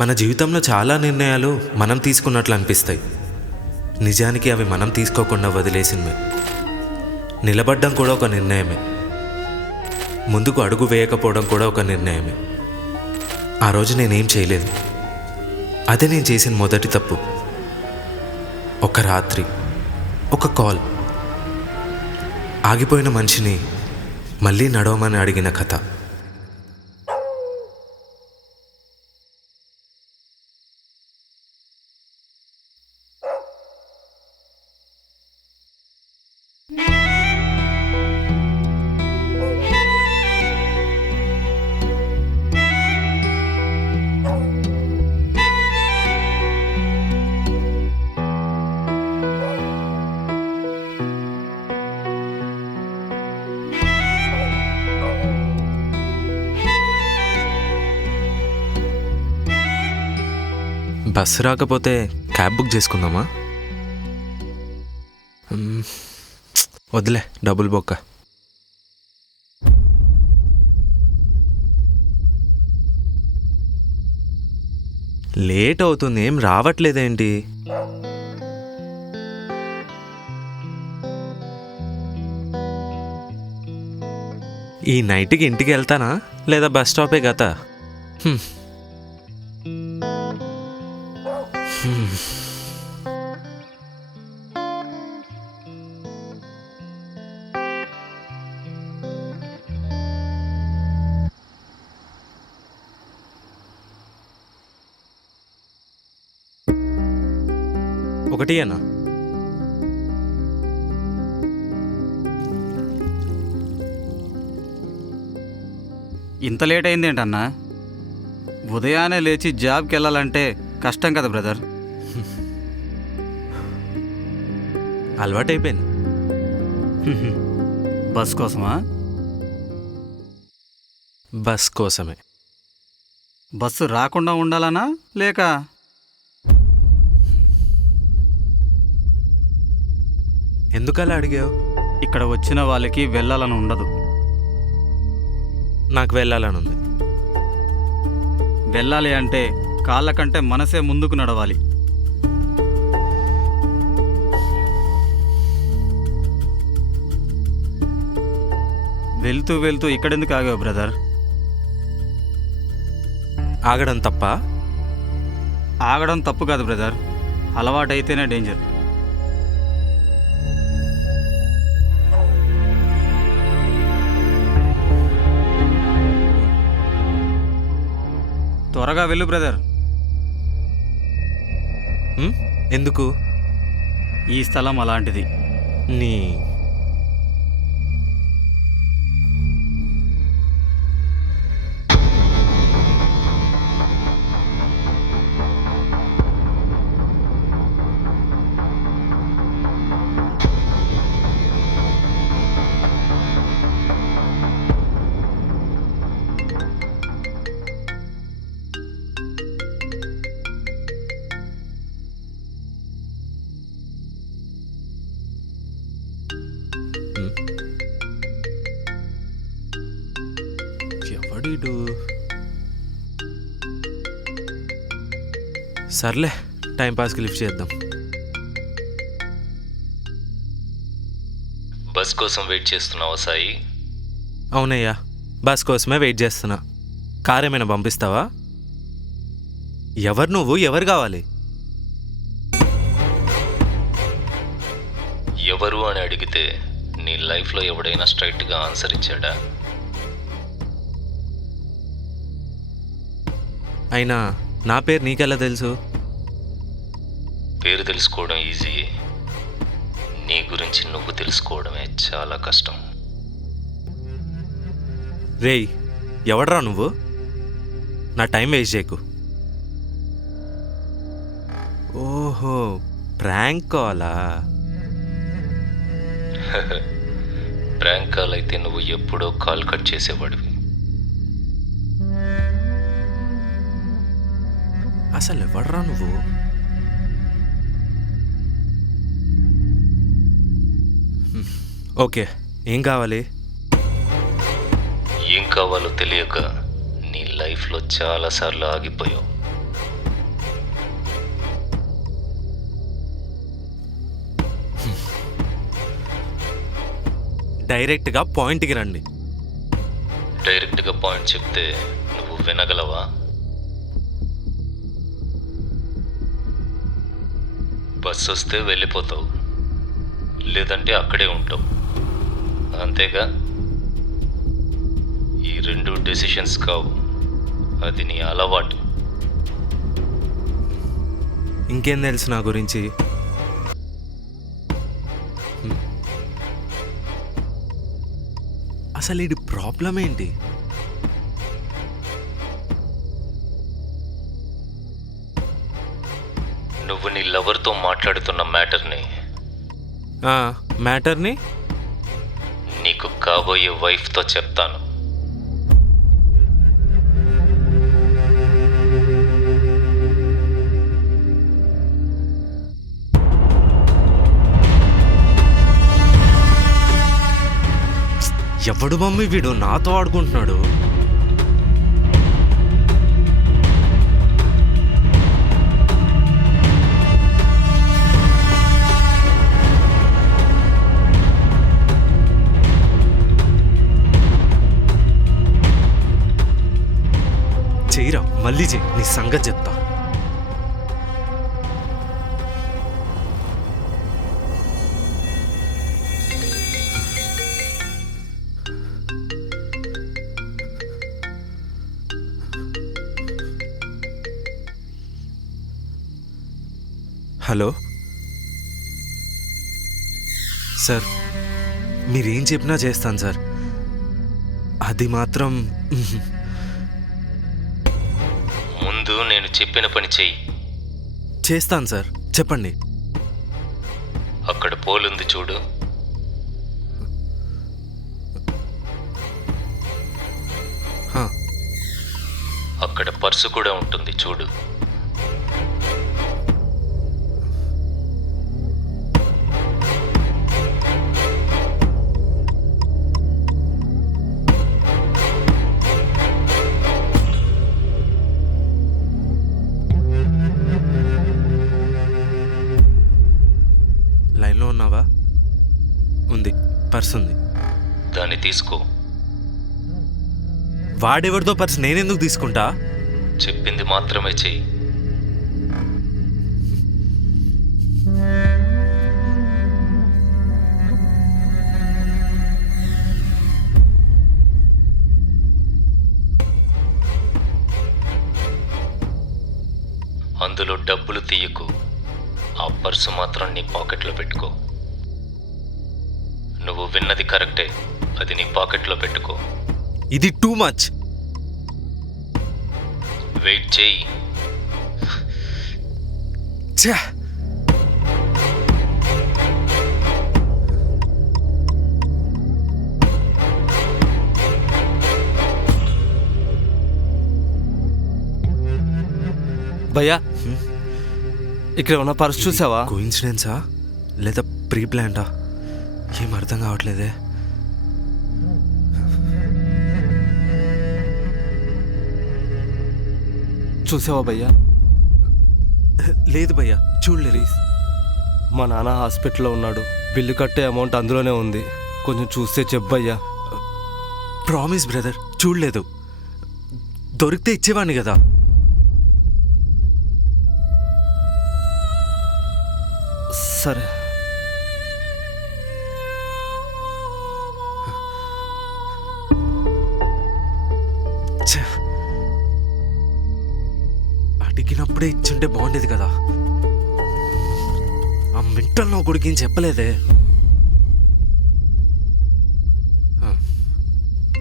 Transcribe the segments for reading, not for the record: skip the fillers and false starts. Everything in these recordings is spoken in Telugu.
మన జీవితంలో చాలా నిర్ణయాలు మనం తీసుకున్నట్లు అనిపిస్తాయి. నిజానికి అవి మనం తీసుకోకుండా వదిలేసినవి. నిలబడ్డం కూడా ఒక నిర్ణయమే. ముందుకు అడుగు వేయకపోవడం కూడా ఒక నిర్ణయమే. ఆ రోజు నేనేం చేయలేదు. అదే నేను చేసిన మొదటి తప్పు. ఒక రాత్రి, ఒక కాల్, ఆగిపోయిన మనిషిని మళ్ళీ నడవమని అడిగిన కథ. బస్సు రాకపోతే క్యాబ్ బుక్ చేసుకుందామా? వద్దులే, డబుల్ బొక్క. లేట్ అవుతుంది, ఏం రావట్లేదేంటి? ఈ నైట్కి ఇంటికి వెళ్తానా లేదా బస్ స్టాపే గత? ఒకటి అన్నా. ఇంత లేట్ అయింది ఏంటన్నా? ఉదయాన్నే లేచి జాబ్కి వెళ్ళాలంటే కష్టం కదా బ్రదర్. అలవాటైపోయింది. బస్ కోసమా? బస్ కోసమే. బస్సు రాకుండా ఉండాలనా లేక? ఎందుకలా అడిగావు? ఇక్కడ వచ్చిన వాళ్ళకి వెళ్ళాలని ఉండదు. నాకు వెళ్ళాలని ఉంది. వెళ్ళాలి అంటే కాళ్ళ కంటే మనసే ముందుకు నడవాలి. వెళ్తూ వెళ్తూ ఇక్కడెందుకు ఆగావు బ్రదర్? ఆగడం తప్ప? ఆగడం తప్పు కాదు బ్రదర్, అలవాటైతేనే డేంజర్. త్వరగా వెళ్ళు బ్రదర్. ఎందుకు? ఈ స్థలం అలాంటిది. నీ ఎవడీడు? సర్లే, టైంపాస్కి లిఫ్ట్ చేద్దాం. బస్ కోసం వెయిట్ చేస్తున్నావా సాయి? అవునయ్యా, బస్ కోసమే వెయిట్ చేస్తున్నా. కార్ ఏమైనా పంపిస్తావా? ఎవరు నువ్వు? ఎవరు కావాలి? ఎవరు అని అడిగితే నీ లైఫ్లో ఎవడైనా స్ట్రైట్గా ఆన్సర్ ఇచ్చాడా? అయినా నా పేరు నీకెలా తెలుసు? పేరు తెలుసుకోవడం ఈజీ, నీ గురించి నువ్వు తెలుసుకోవడమే చాలా కష్టం. రేయ్, ఎవడ్రా నువ్వు? నా టైం వేస్ట్ చేయకు. ఓహో, ప్రాంక్ కాలా? ప్రాంక్ కాల్ అయితే నువ్వు ఎప్పుడో కాల్ కట్ చేసేవాడివి. అసలు ఎవడ్రా నువ్వు? ఓకే, ఏం కావాలి? ఏం కావాలో తెలియక నీ లైఫ్లో చాలాసార్లు ఆగిపోయావు. డైరెక్ట్గా పాయింట్కి రండి. డైరెక్ట్గా పాయింట్ చెప్తే నువ్వు వినగలవా? బస్ వస్తే వెళ్ళిపోతావు, లేదంటే అక్కడే ఉంటావు, అంతేగా? ఈ రెండు డెసిషన్స్ కావు, అది నీ అలవాటు. ఇంకేం తెలుసు నా గురించి? అసలు ఇది ప్రాబ్లం ఏంటి? నువ్వు నీ లవర్తో మాట్లాడుతున్న మ్యాటర్ని మ్యాటర్ని నీకు కాబోయే వైఫ్తో చెప్తాను. ఎవడు మమ్మీ వీడు నాతో ఆడుకుంటున్నాడు? చెయ్యరా, మళ్ళీ చెయ్యి, నీ సంగతి చెప్తా. హలో సార్, మీరేం చెప్పినా చేస్తాను సార్. అది మాత్రం ముందు నేను చెప్పిన పని చెయ్యి. చేస్తాను సార్, చెప్పండి. అక్కడ పోలుంది చూడు, హా, అక్కడ పర్సు కూడా ఉంటుంది చూడు. లైన్లో ఉన్నావా? ఉంది, పర్స్ ఉంది. దాన్ని తీసుకో. వాడెవరిదో పర్స్ నేనెందుకు తీసుకుంటా? చెప్పింది మాత్రమే చెయ్యి. అందులో డబ్బులు తీయకు, ఆ పర్సు మాత్రం నీ పాకెట్లో పెట్టుకో. నువ్వు విన్నది కరెక్టే, అది నీ పాకెట్లో పెట్టుకో. ఇది టూ మచ్. వెయిట్ చేయి. ఛా! భయ్యా, ఇక్కడ ఉన్న పర్స్ చూసావా? కోఇన్సిడెన్సా లేదా ప్రీ ప్లాన్డా? ఏం అర్థం కావట్లేదే. చూసావా భయ్యా? లేదు భయ్యా, చూడలేదు. మా నాన్న హాస్పిటల్లో ఉన్నాడు, బిల్లు కట్టే అమౌంట్ అందులోనే ఉంది. కొంచెం చూస్తే చెప్పయ్యా. ప్రామిస్ బ్రదర్, చూడలేదు. దొరికితే ఇచ్చేవాడిని కదా. సరే. ఛ! అడిగినప్పుడే ఇచ్చుంటే బాగుండేది కదా. ఆ మెంటల్ నా కొడుకు ఏం చెప్పలేదే.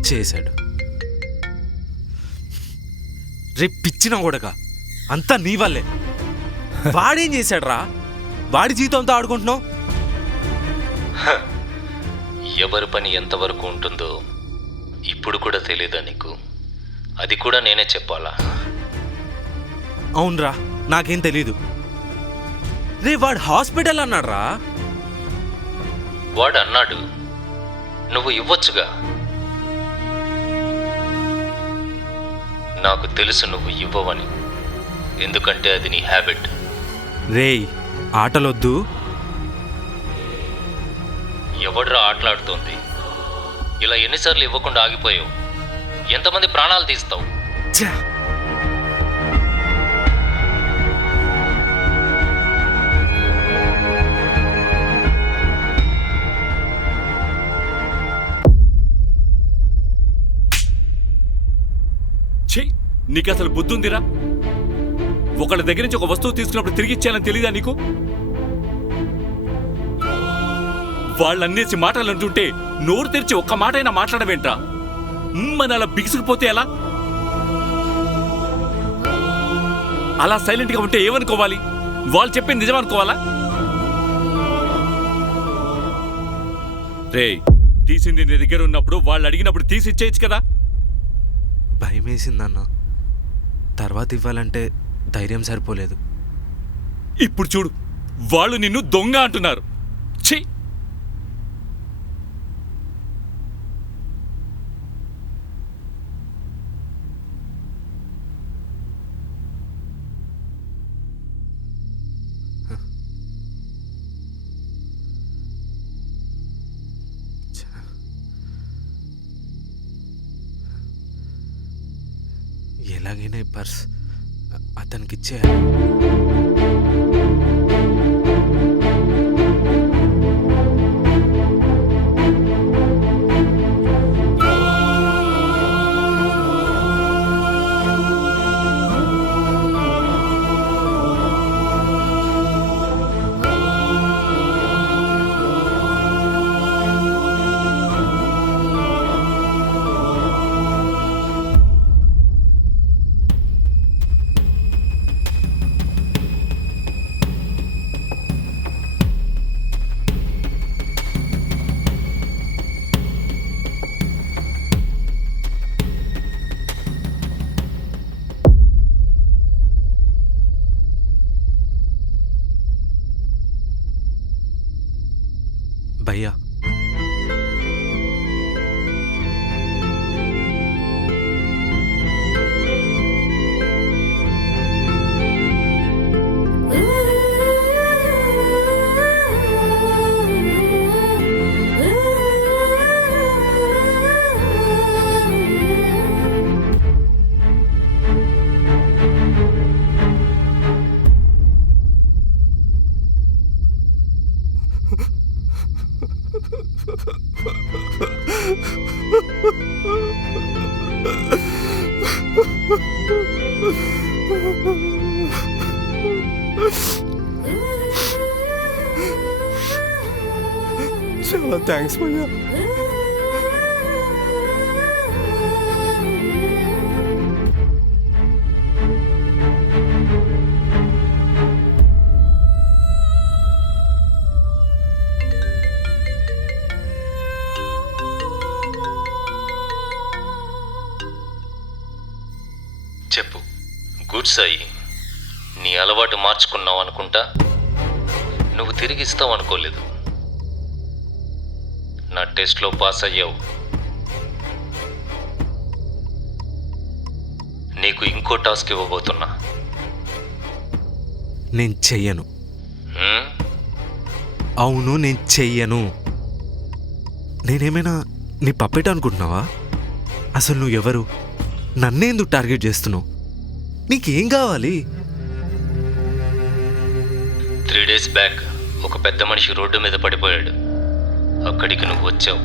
చేశాడు. రేపు పిచ్చిన కొడక, అంతా నీ వల్లే. వాడేం చేశాడు రా? వాడి జీవితంతో ఆడుకుంటున్నావు. ఎవరి పని ఎంతవరకు ఉంటుందో ఇప్పుడు కూడా తెలీదా నీకు? అది కూడా నేనే చెప్పాలా? అవునరా, నాకేం తెలీదు. రే వాడు హాస్పిటల్ అన్నాడు రా. వాడు అన్నాడు, నువ్వు ఇవ్వొచ్చుగా. నాకు తెలుసు నువ్వు ఇవ్వవని, ఎందుకంటే అది నీ హ్యాబిట్. రేయ్, ఆటలొద్దు. ఎవడ్రా ఆటలాడుతోంది? ఇలా ఎన్నిసార్లు ఇవ్వకుండా ఆగిపోయావు? ఎంతమంది ప్రాణాలు తీస్తావు? ఛా! ఛీ, నీకు అసలు బుద్ధి ఉందిరా? ఒకళ్ళ దగ్గర నుంచి ఒక వస్తువు తీసుకున్నప్పుడు తిరిగి ఇచ్చేయాలని తెలీదా నీకు? వాళ్ళు అన్నేసి మాటలు అంటుంటే నోరు తెరిచి ఒక్క మాట అయినా మాట్లాడవేంట్రా? అని అలా బిగుసుకుపోతే ఎలా? అలా సైలెంట్గా ఉంటే ఏమనుకోవాలి? వాళ్ళు చెప్పింది నిజమనుకోవాలా? రేయ్, తీసింది నీ దగ్గర ఉన్నప్పుడు వాళ్ళు అడిగినప్పుడు తీసి ఇచ్చేయచ్చు కదా. భయం వేసిందన్న. తర్వాత ఇవ్వాలంటే ధైర్యం సరిపోలేదు. ఇప్పుడు చూడు, వాళ్ళు నిన్ను దొంగ అంటున్నారు. ఛీ! ఎలాగైనా ఈ పర్స్ అతనికి ఇచ్చేయాలి. భయ్యా, చాలా థ్యాంక్స్ భయ్యా. చెప్పు. గుడ్ సాయి, నీ అలవాటు మార్చుకున్నావు అనుకుంటా. నువ్వు తిరిగి ఇస్తావు అనుకోలేదు. నా టెస్ట్లో పాస్ అయ్యావు. నీకు ఇంకో టాస్క్ ఇవ్వబోతున్నా. నేను చెయ్యను. హ్మ్? అవును, నేను చెయ్యను. నేనేమైనా నీ పప్పెట్ అనుకుంటున్నావా? అసలు నువ్వు ఎవరు? నన్నేందుకు టార్గెట్ చేస్తున్నావు? నీకేం కావాలి? 3 days బ్యాక్ ఒక పెద్ద మనిషి రోడ్డు మీద పడిపోయాడు. అక్కడికి నువ్వు వచ్చావు.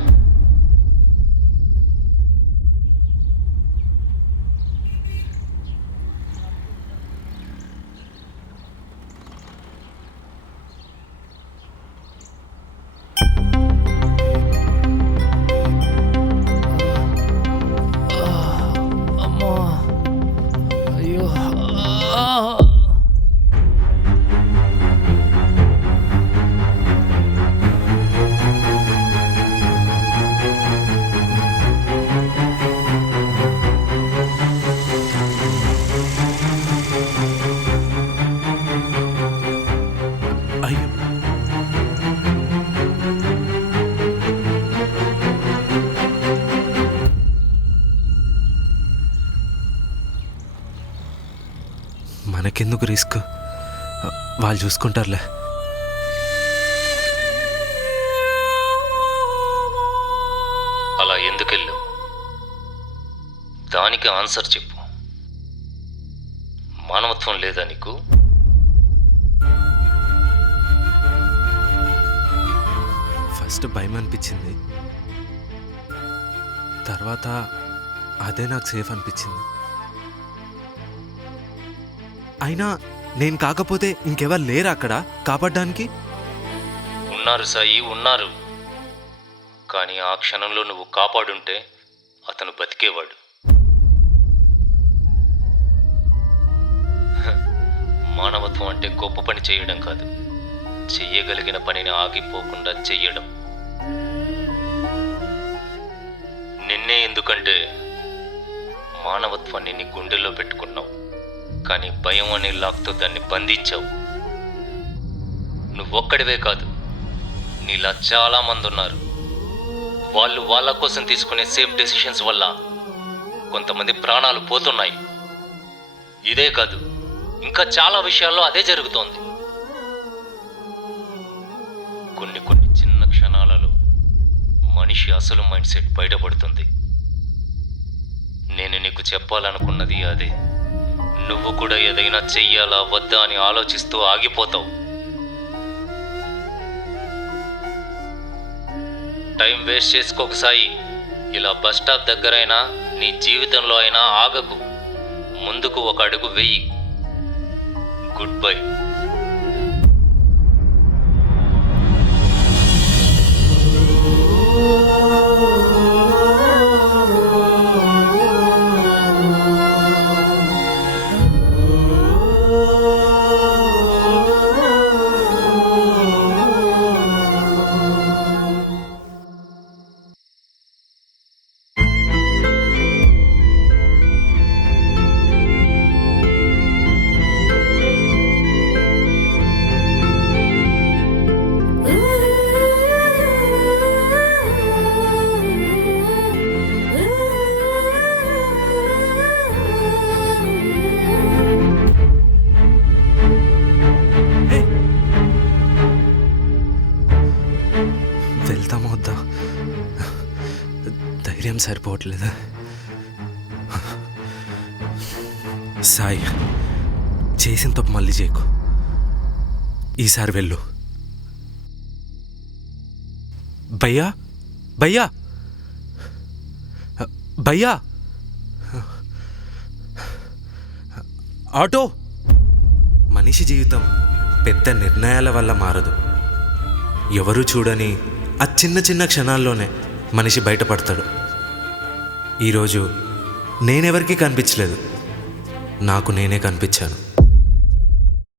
నాకెందుకు రిస్క్, వాళ్ళు చూసుకుంటారులే. అలా ఎందుకెళ్ళు? దానికి ఆన్సర్ చెప్పు. మానవత్వం లేదా నీకు? ఫస్ట్ భయం అనిపించింది, తర్వాత అదే నాకు సేఫ్ అనిపించింది. అయినా నేను కాకపోతే ఇంకెవరు లేరు అక్కడ కాపాడడానికి? ఉన్నారు సాయి, ఉన్నారు. కానీ ఆ క్షణంలో నువ్వు కాపాడుంటే అతను బతికేవాడు. మానవత్వం అంటే గొప్ప పని చేయడం కాదు, చెయ్యగలిగిన పనిని ఆగిపోకుండా చెయ్యడం. నిన్నే ఎందుకంటే మానవత్వాన్ని నీ గుండెల్లో పెట్టుకున్నావు, కానీ భయం అనే లాక్తో దాన్ని బంధించావు. నువ్వొక్కడివే కాదు, నీలా చాలా మంది ఉన్నారు. వాళ్ళు వాళ్ళ కోసం తీసుకునే సేఫ్ డెసిషన్స్ వల్ల కొంతమంది ప్రాణాలు పోతున్నాయి. ఇదే కాదు, ఇంకా చాలా విషయాల్లో అదే జరుగుతోంది. కొన్ని చిన్న క్షణాలలో మనిషి అసలు మైండ్ సెట్ బయటపడుతుంది. నేను నీకు చెప్పాలనుకున్నది అదే. నువ్వు కూడా ఏదైనా చెయ్యాలా వద్దా అని ఆలోచిస్తూ ఆగిపోతావు. టైం వేస్ట్ చేసుకోకు సాయి. ఇలా బస్ స్టాప్ దగ్గరైనా నీ జీవితంలో అయినా ఆగకు. ముందుకు ఒక అడుగు వెయ్యి. Good bye. వెళ్తామా వద్దా? ధైర్యం సరిపోవట్లేదా? సాయి, చేసిన తప్పు మళ్ళీ చేయకు. ఈసారి వెళ్ళు. భయ్యా, భయ్యా, భయ్యా, ఆటో. మనిషి జీవితం పెద్ద నిర్ణయాల వల్ల మారదు. ఎవరూ చూడని ఆ చిన్న చిన్న క్షణాల్లోనే మనిషి బయటపడతాడు. ఈరోజు నేనెవరికీ కనిపించలేదు, నాకు నేనే కనిపించాను.